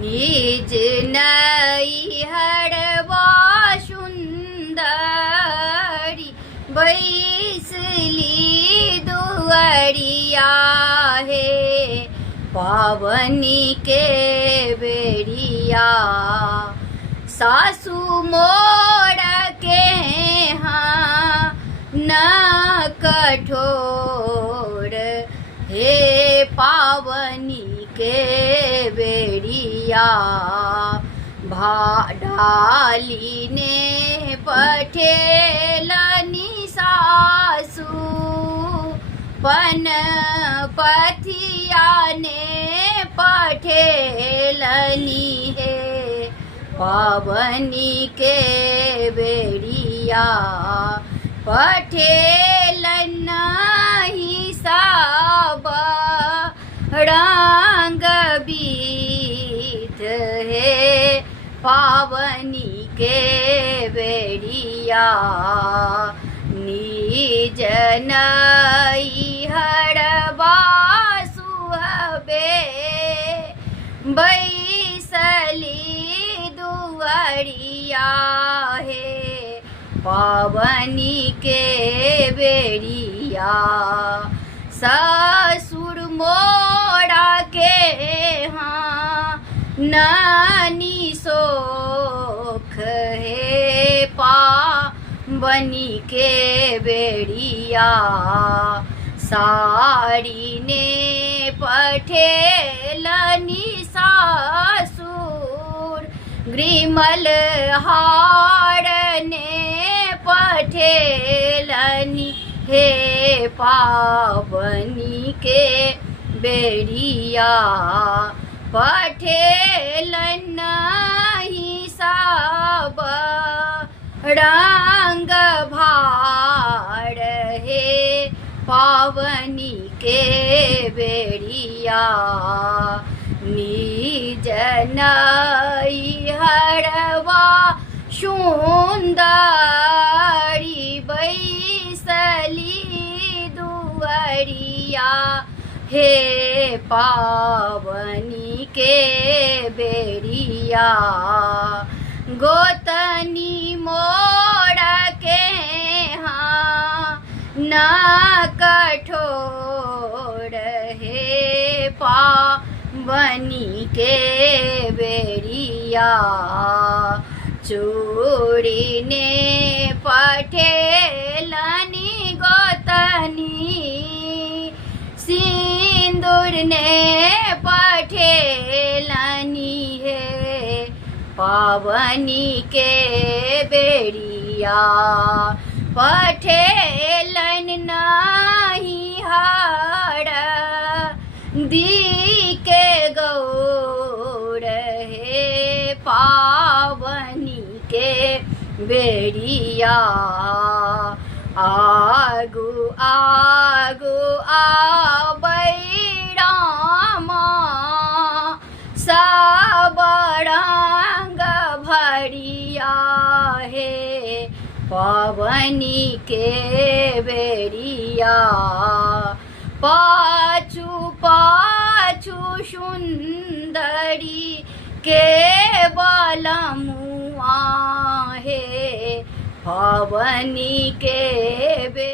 निज नैहरवा सुंदरी बैसली दुअरिया हे पावनी के बेरिया सासू मोड़ के हाँ न कठोर हे पावनी के बेरिया डाली ने पठेलनी सासू पन पथिया ने पठेलनी है पावनी के बेरिया पठेलन ही सब रंग बीत है पावनी के बेरिया निज नैहरवा सुहबे बैसली दुअरिया हे पावनी के बेरिया ससुर मोड़ा के हाँ नानी सोख हे पावनी के बेरिया साड़ी ने पठेलनी सासुर ग्रिमल हार ने पठेलनी हे पावनी के बेरिया पठेलन ही सब रंग भार हे पावनी के बेरिया निज नैहरवा सुंदरी बैसली दुअरिया हे पावनी के बेरिया गोतनी मोड़ के हाँ न कठोर हे पावनी के बेरिया चूड़ी ने पठेलनी गोतनी सिंदूर ने पठेलनी है पावनी के बेरिया पठेलन नहीं हार दी के गौर हे पावनी के बेरिया आगु आगु आबैरामा सब रंग भरिया हे पावनी के बेरिया पाछू पाछू सुंदरी के बलमुआ हे पावनी के बे